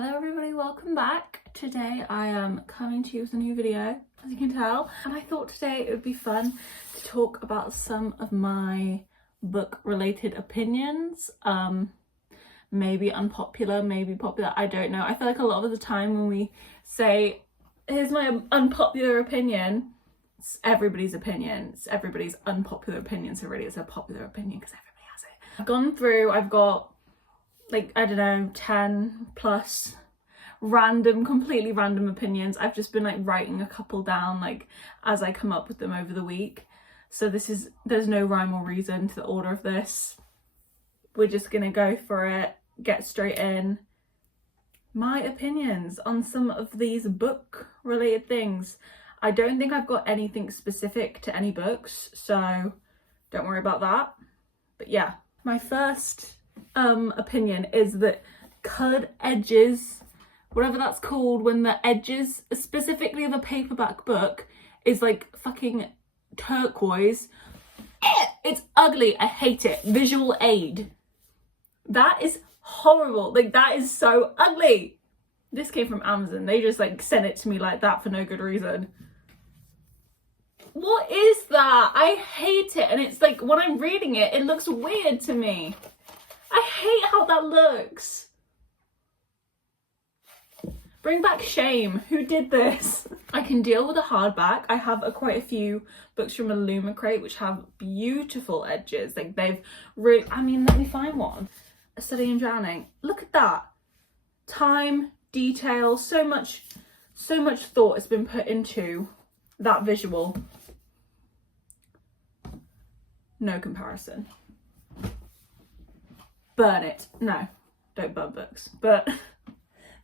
Hello everybody, welcome back. Today I am coming to you with a new video, as you can tell, and I thought today it would be fun to talk about some of my book related opinions. Maybe unpopular, maybe popular, I don't know. I feel like a lot of the time when we say, here's my unpopular opinion, it's everybody's opinion, it's everybody's unpopular opinion, so really it's a popular opinion because everybody has it. I've gone through, I've got like, I don't know, 10 plus completely random opinions. I've just been like writing a couple down like as I come up with them over the week. So there's no rhyme or reason to the order of this. We're just gonna go for it, get straight in. My opinions on some of these book related things. I don't think I've got anything specific to any books, so don't worry about that. But yeah, my first opinion is that coloured edges, whatever that's called, when the edges, specifically of a paperback book, is like fucking turquoise, it's ugly. I hate it. Visual aid, that is horrible. Like, that is so ugly. This came from Amazon. They just like sent it to me like that for no good reason. What is that? I hate it. And it's like, when I'm reading it, it looks weird to me. I hate how that looks. Bring back shame. Who did this? I can deal with a hardback. I have quite a few books from Illumicrate which have beautiful edges. Like, they've really, I mean, let me find one. A Study in Drowning. Look at that. Time, detail, so much thought has been put into that visual. No comparison. Burn it. No, don't burn books. But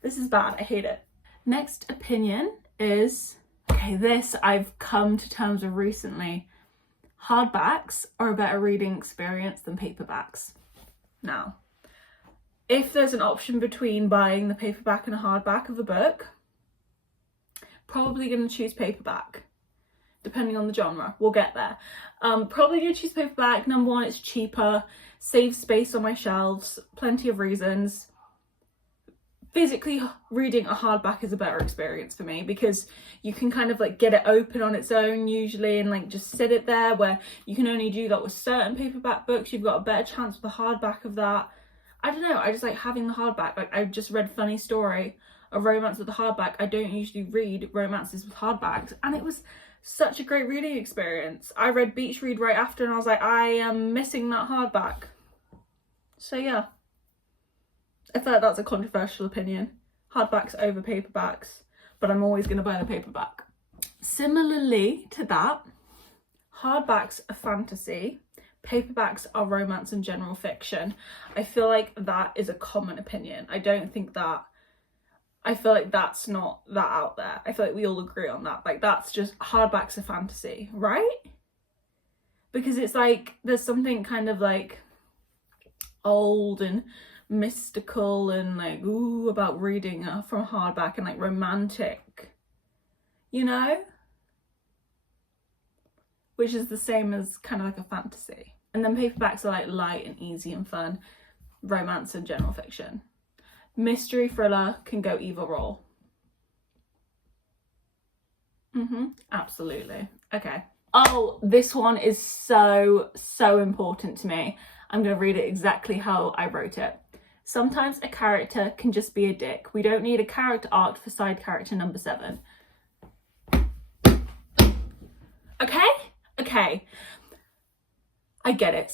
this is bad. I hate it. Next opinion is, okay, this I've come to terms with recently. Hardbacks are a better reading experience than paperbacks. Now, if there's an option between buying the paperback and a hardback of a book, probably going to choose paperback, depending on the genre. We'll get there. Probably going to choose paperback. Number one, it's cheaper, saves space on my shelves, plenty of reasons. Physically reading a hardback is a better experience for me because you can kind of like get it open on its own usually and like just sit it there, where you can only do that with certain paperback books. You've got a better chance with the hardback of that. I don't know, I just like having the hardback. Like, I just read Funny Story, a romance with the hardback. I don't usually read romances with hardbacks, and it was such a great reading experience. I read Beach Read right after and I was like, I am missing that hardback. So yeah, I feel like that's a controversial opinion. Hardbacks over paperbacks, but I'm always going to buy the paperback. Similarly to that, hardbacks are fantasy, paperbacks are romance and general fiction. I feel like that is a common opinion. I feel like that's not that out there. I feel like we all agree on that. Like, that's just, hardbacks are fantasy, right? Because it's like, there's something kind of like old and mystical and like, ooh, about reading from hardback, and like romantic, you know? Which is the same as kind of like a fantasy. And then paperbacks are like light and easy and fun, romance and general fiction. Mystery thriller can go either or. Absolutely. Okay. Oh, this one is so important to me. I'm going to read it exactly how I wrote it. Sometimes a character can just be a dick. We don't need a character arc for side character number 7. Okay. I get it.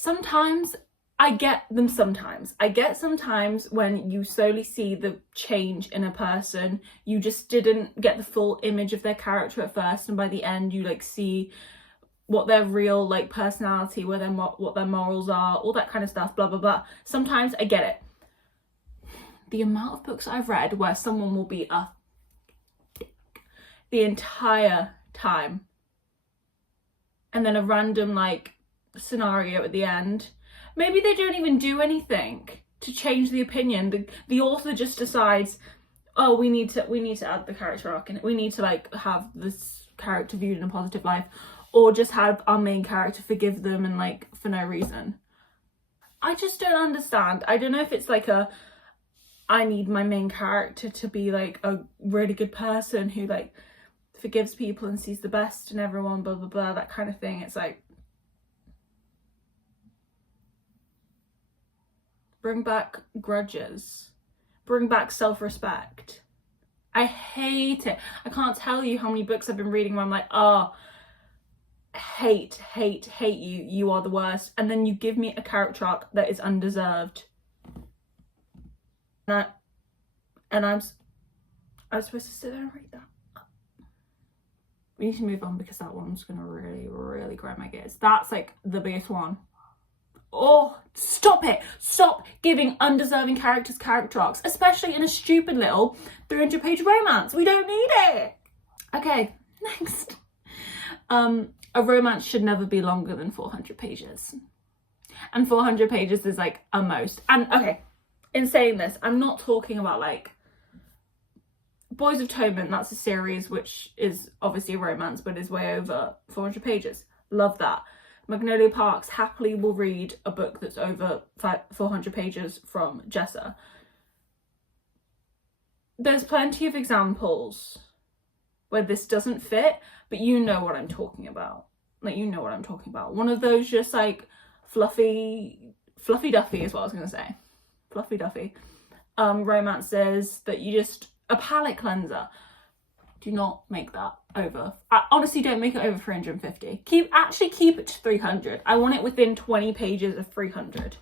I get sometimes when you slowly see the change in a person, you just didn't get the full image of their character at first, and by the end you like see what their real like personality, what their morals are, all that kind of stuff, blah blah blah. Sometimes I get it. The amount of books I've read where someone will be a dick the entire time, and then a random like scenario at the end. Maybe they don't even do anything to change the opinion. The author just decides, oh, we need to add the character arc in it. We need to like have this character viewed in a positive light, or just have our main character forgive them and like for no reason. I just don't understand. I don't know if it's like I need my main character to be like a really good person who like forgives people and sees the best in everyone, blah blah blah, that kind of thing. It's like, bring back grudges, bring back self-respect. I hate it. I can't tell you how many books I've been reading where I'm like, oh, hate you, you are the worst, and then you give me a character arc that is undeserved, and I'm supposed to sit there and read that. We need to move on because that one's gonna really grind my gears. That's like the biggest one. Oh, stop it. Stop giving undeserving characters character arcs, especially in a stupid little 300-page romance. We don't need it. Okay, next. A romance should never be longer than 400 pages. And 400 pages is like a most. And okay, in saying this, I'm not talking about like Boys of Tobin. That's a series which is obviously a romance, but is way over 400 pages. Love that. Magnolia Parks happily will read a book that's over 400 pages from Jessa. There's plenty of examples where this doesn't fit, but you know what I'm talking about. Like, you know what I'm talking about. One of those just like fluffy duffy is what I was going to say. Fluffy duffy. Romances that you just, a palate cleanser. Do not make that over. Honestly, don't make it over 350. Keep it to 300. I want it within 20 pages of 300.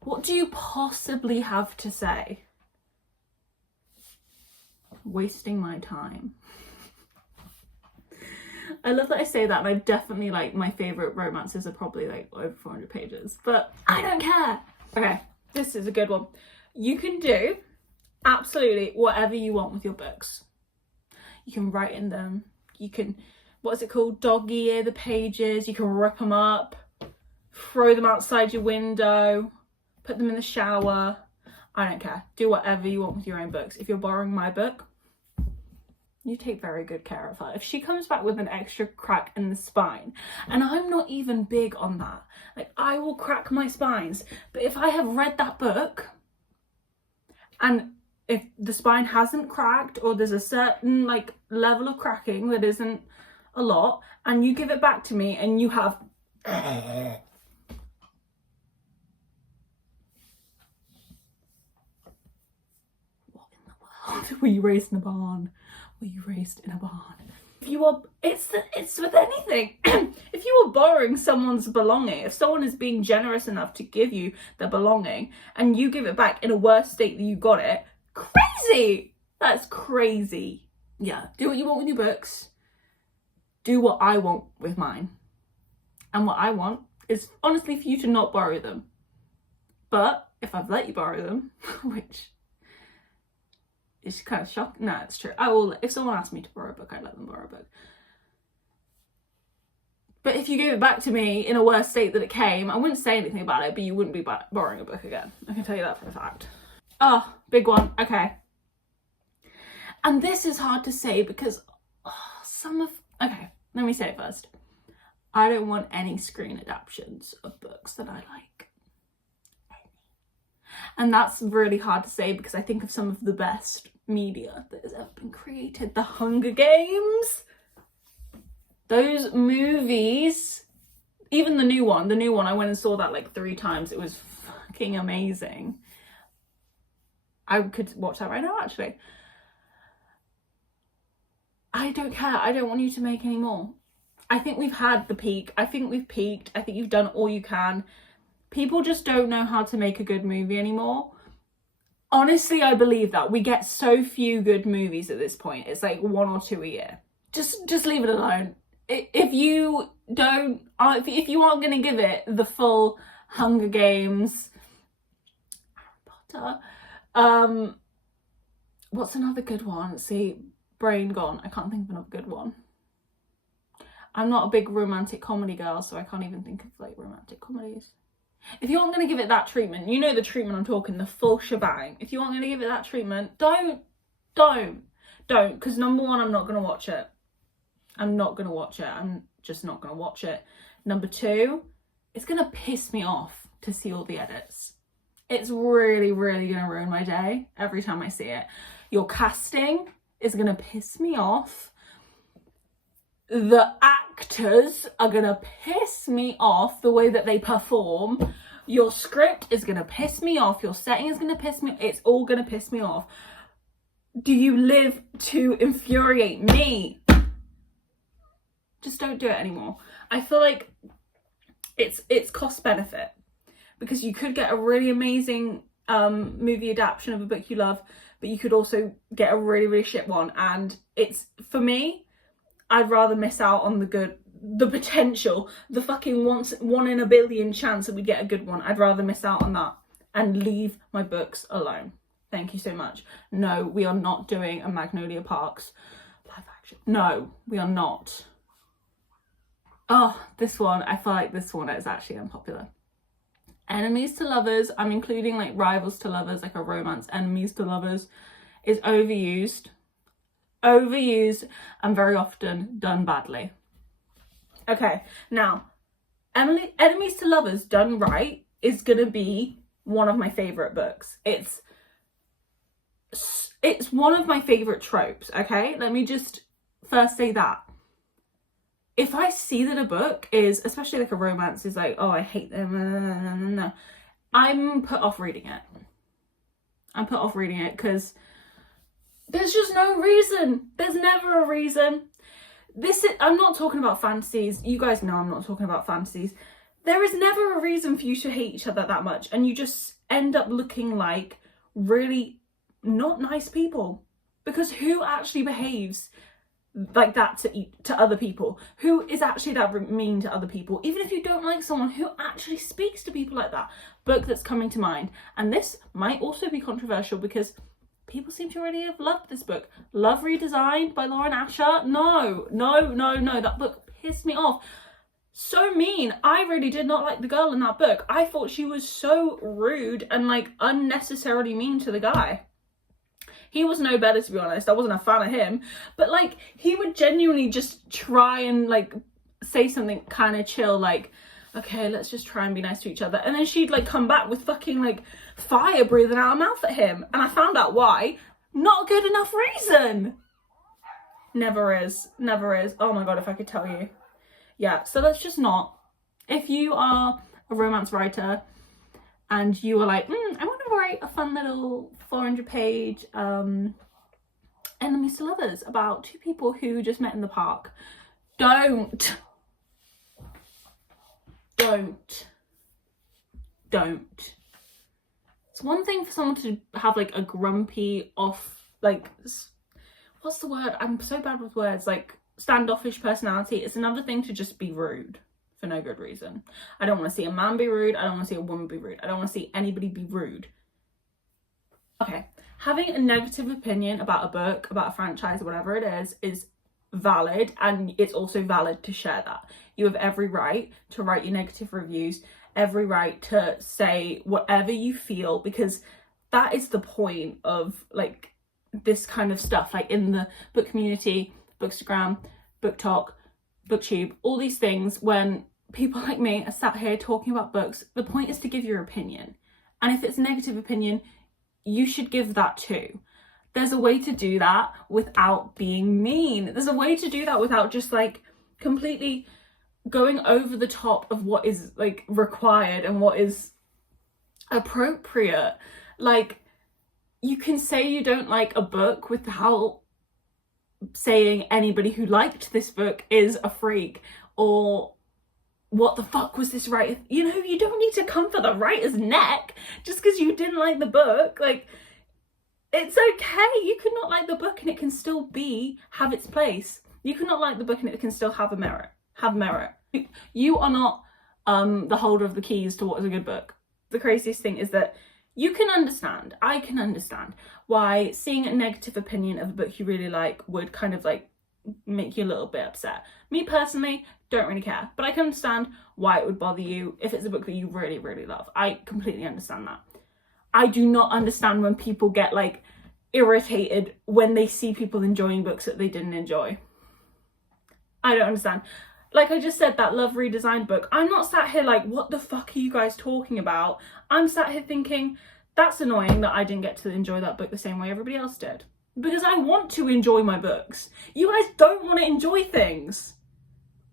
What do you possibly have to say? Wasting my time. I love that I say that, and I've definitely, like, my favourite romances are probably like over 400 pages, but I don't care. Okay, this is a good one. You can do absolutely whatever you want with your books. You can write in them. You can, what's it called? Dog ear the pages. You can rip them up, throw them outside your window, put them in the shower. I don't care. Do whatever you want with your own books. If you're borrowing my book, you take very good care of her. If she comes back with an extra crack in the spine, and I'm not even big on that, like, I will crack my spines, but if I have read that book and if the spine hasn't cracked, or there's a certain like level of cracking that isn't a lot, and you give it back to me and you have what in the world? Were you raised in a barn? Were you raised in a barn? If you are, it's with anything. If you are borrowing someone's belonging, if someone is being generous enough to give you their belonging and you give it back in a worse state than you got it, crazy. That's crazy. Yeah, do what you want with your books. Do what I want with mine. And what I want is honestly for you to not borrow them. But if I've let you borrow them, which is kind of shocking. No, it's true. I will, if someone asked me to borrow a book, I'd let them borrow a book. But if you gave it back to me in a worse state that it came, I wouldn't say anything about it, but you wouldn't be borrowing a book again. I can tell you that for a fact. Oh, big one. Okay. And this is hard to say because okay, let me say it first. I don't want any screen adaptations of books that I like. And that's really hard to say because I think of some of the best media that has ever been created. The Hunger Games. Those movies. Even the new one, I went and saw that like 3 times. It was fucking amazing. I could watch that right now, actually. I don't care. I don't want you to make any more. I think we've had the peak. I think we've peaked. I think you've done all you can. People just don't know how to make a good movie anymore. Honestly, I believe that. We get so few good movies at this point. It's like 1 or 2 a year. Just leave it alone. If you don't, if you aren't going to give it the full Hunger Games, Harry Potter, what's another good one? See, brain gone. I can't think of another good one. I'm not a big romantic comedy girl, so I can't even think of like romantic comedies. If you aren't going to give it that treatment, you know the treatment I'm talking, the full shebang. If you aren't going to give it that treatment, don't. Because number one, I'm not going to watch it. I'm just not going to watch it. Number two, it's going to piss me off to see all the edits. It's really, really gonna ruin my day every time I see it. Your casting is gonna piss me off. The actors are gonna piss me off, the way that they perform. Your script is gonna piss me off. Your setting is gonna piss me. It's all gonna piss me off. Do you live to infuriate me? Just don't do it anymore. I feel like it's cost benefit, because you could get a really amazing movie adaptation of a book you love, but you could also get a really, really shit one. And it's, for me, I'd rather miss out on the potential, the fucking one in a billion chance that we get a good one. I'd rather miss out on that and leave my books alone. Thank you so much. No, we are not doing a Magnolia Parks live action. No, we are not. Oh, this one, I feel like this one is actually unpopular. Enemies to lovers, I'm including like rivals to lovers, like a romance. Enemies to lovers is overused, and very often done badly. Okay, now, Enemies to Lovers done right is gonna be one of my favourite books. It's one of my favourite tropes, okay? Let me just first say that. If I see that a book is, especially like a romance, is like, oh, I hate them, I'm put off reading it. I'm put off reading it because there's just no reason. There's never a reason. I'm not talking about fantasies. You guys know I'm not talking about fantasies. There is never a reason for you to hate each other that much, and you just end up looking like really not nice people. Because who actually behaves like that to other people? Who is actually that mean to other people? Even if you don't like someone, who actually speaks to people like that? Book that's coming to mind, and this might also be controversial because people seem to already have loved this book. Love Redesigned by Lauren Asher. No. That book pissed me off. So mean. I really did not like the girl in that book. I thought she was so rude and like unnecessarily mean to the guy. He was no better, to be honest. I wasn't a fan of him. But like, he would genuinely just try and like say something kind of chill, like, okay, let's just try and be nice to each other. And then she'd like come back with fucking like fire breathing out her mouth at him. And I found out why. Not a good enough reason. Never is. Oh my God, if I could tell you. Yeah, so let's just not. If you are a romance writer and you are like, I want to write a fun little 400-page enemies to lovers about two people who just met in the park, don't. It's one thing for someone to have like a grumpy what's the word? I'm so bad with words, like standoffish personality. It's another thing to just be rude for no good reason. I don't want to see a man be rude. I don't want to see a woman be rude. I don't want to see anybody be rude. Okay, having a negative opinion about a book, about a franchise, whatever it is valid, and it's also valid to share that. You have every right to write your negative reviews, every right to say whatever you feel, because that is the point of like this kind of stuff, like in the book community, Bookstagram, BookTok, BookTube, all these things. When people like me are sat here talking about books, the point is to give your opinion. And if it's a negative opinion, you should give that too. There's a way to do that without being mean. There's a way to do that without just like completely going over the top of what is like required and what is appropriate. Like, you can say you don't like a book without saying anybody who liked this book is a freak, or what the fuck was this writer? You know, you don't need to come for the writer's neck just because you didn't like the book. Like, it's okay. You could not like the book and it can still have its place. You could not like the book and it can still have merit. You are not the holder of the keys to what is a good book. The craziest thing is that I can understand why seeing a negative opinion of a book you really like would kind of like make you a little bit upset. Me personally, don't really care, but I can understand why it would bother you if it's a book that you really, really love. I completely understand that. I do not understand when people get like irritated when they see people enjoying books that they didn't enjoy. I don't understand. Like I just said, that Love Redesigned book, I'm not sat here like, what the fuck are you guys talking about? I'm sat here thinking, that's annoying that I didn't get to enjoy that book the same way everybody else did. Because I want to enjoy my books. You guys don't want to enjoy things.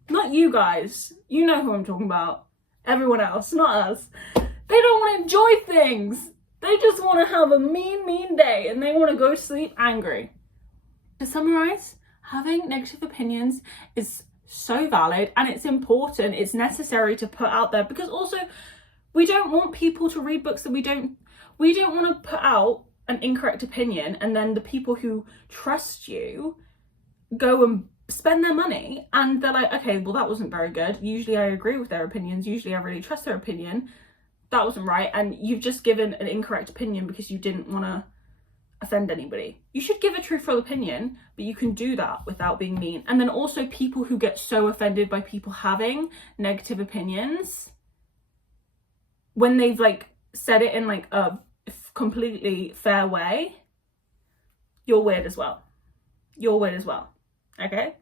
Not you guys. You know who I'm talking about. Everyone else, not us. They don't want to enjoy things. They just want to have a mean day and they want to go to sleep angry. To summarize, having negative opinions is so valid and it's important, it's necessary to put out there, because also we don't want people to read books that we don't want to put out an incorrect opinion and then the people who trust you go and spend their money and they're like, okay, well that wasn't very good. Usually I agree with their opinions. Usually I really trust their opinion. That wasn't right. And you've just given an incorrect opinion because you didn't want to offend anybody. You should give a truthful opinion, but you can do that without being mean. And then also people who get so offended by people having negative opinions, when they've like said it in like a completely fair way, you're weird as well. You're weird as well. Okay?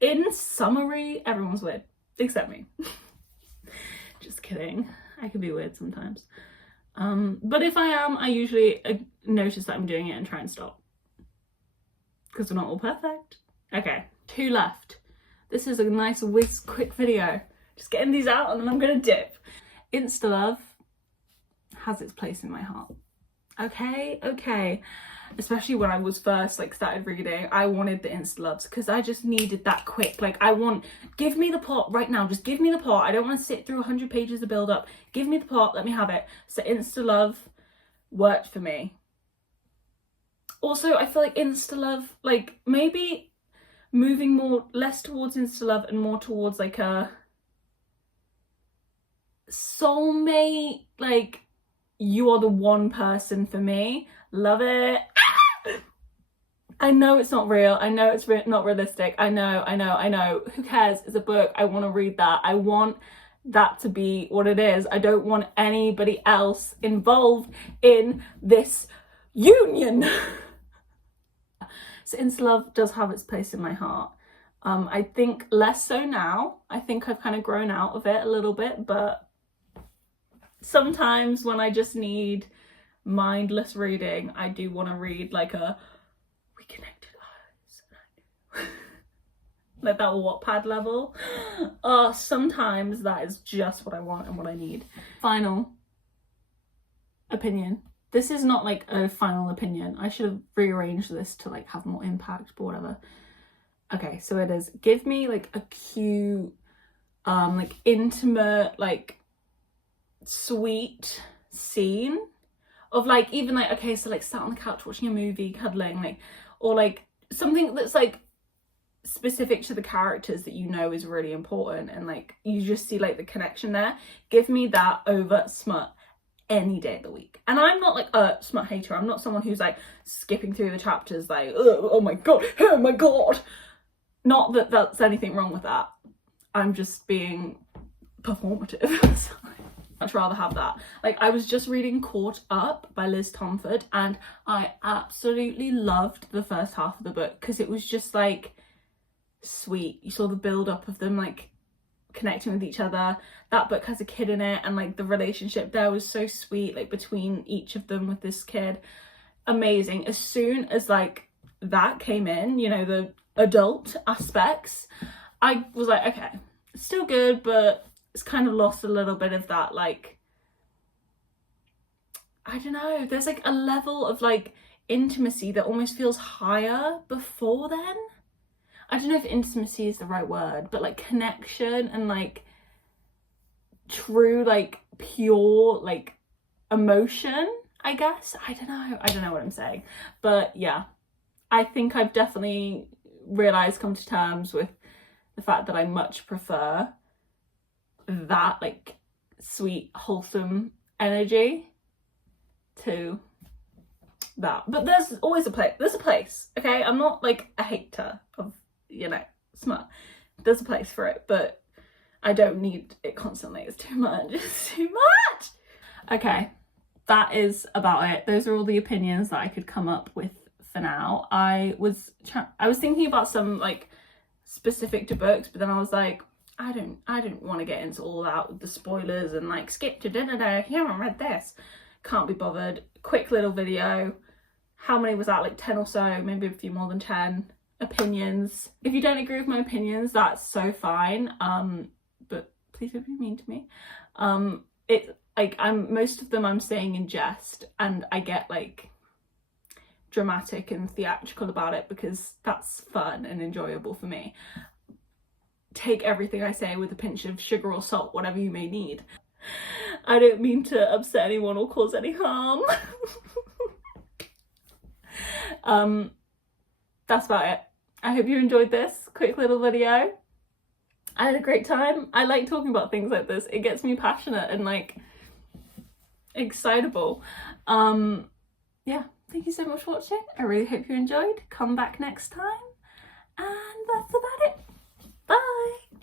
In summary, everyone's weird. Except me. Just kidding. I can be weird sometimes. But if I am, I usually notice that I'm doing it and try and stop. Because we're not all perfect. Okay, 2 left. This is a nice whiz quick video. Just getting these out and then I'm gonna dip. Insta love has its place in my heart. Okay. Especially when I was first like started reading, I wanted the insta loves because I just needed that quick. Like give me the plot right now. Just give me the plot. I don't want to sit through 100 pages of build up. Give me the plot. Let me have it. So insta love worked for me. Also, I feel like insta love, like maybe moving less towards insta love and more towards like a soulmate, like you are the one person for me. Love it. I know it's not real. I know it's not realistic. I know. Who cares? It's a book. I want to read that. I want that to be what it is. I don't want anybody else involved in this union. So insta love does have its place in my heart. I think less so now. I think I've kind of grown out of it a little bit, but sometimes when I just need mindless reading, I do want to read like a We Connected Eyes. Like that Wattpad level. Sometimes that is just what I want and what I need. Final opinion. This is not like a final opinion. I should have rearranged this to like have more impact, but whatever. Okay, so it is, give me like a cute, like intimate, like sweet scene of like, even like, okay, so like sat on the couch watching a movie, cuddling, like, or like something that's like specific to the characters that you know is really important and like you just see like the connection there. Give me that over smut any day of the week. And I'm not like a smut hater. I'm not someone who's like skipping through the chapters like, oh my god. Not that that's anything wrong with that. I'm just being performative. So much rather have that. Like I was just reading Caught Up by Liz Tomford and I absolutely loved the first half of the book because it was just like sweet. You saw the build up of them like connecting with each other. That book has a kid in it and like the relationship there was so sweet, like between each of them with this kid. Amazing. As soon as like that came in, you know, the adult aspects, I was like, okay, it's still good, but it's kind of lost a little bit of that, like, I don't know, there's like a level of like intimacy that almost feels higher before then. I don't know if intimacy is the right word, but like connection and like true, like pure, like emotion, I guess. I don't know what I'm saying. But yeah, I think I've definitely realised, come to terms with the fact that I much prefer that like sweet, wholesome energy to that. But there's always there's a place, okay? I'm not like a hater of, you know, smut. There's a place for it, but I don't need it constantly. It's too much. It's too much. Okay, that is about it. Those are all the opinions that I could come up with for now. I was thinking about some like specific to books, but then I was like, I don't want to get into all that with the spoilers and like skip to dinner day if you haven't read this. Can't be bothered. Quick little video. How many was that? Like 10 or so, maybe a few more than 10 opinions. If you don't agree with my opinions, that's so fine. But please don't be mean to me. It like most of them I'm saying in jest, and I get like dramatic and theatrical about it because that's fun and enjoyable for me. Take everything I say with a pinch of sugar or salt, whatever you may need. I don't mean to upset anyone or cause any harm. That's about it. I hope you enjoyed this quick little video. I had a great time. I like talking about things like this. It gets me passionate and like excitable. Yeah, thank you so much for watching. I really hope you enjoyed. Come back next time, and that's about it. Bye.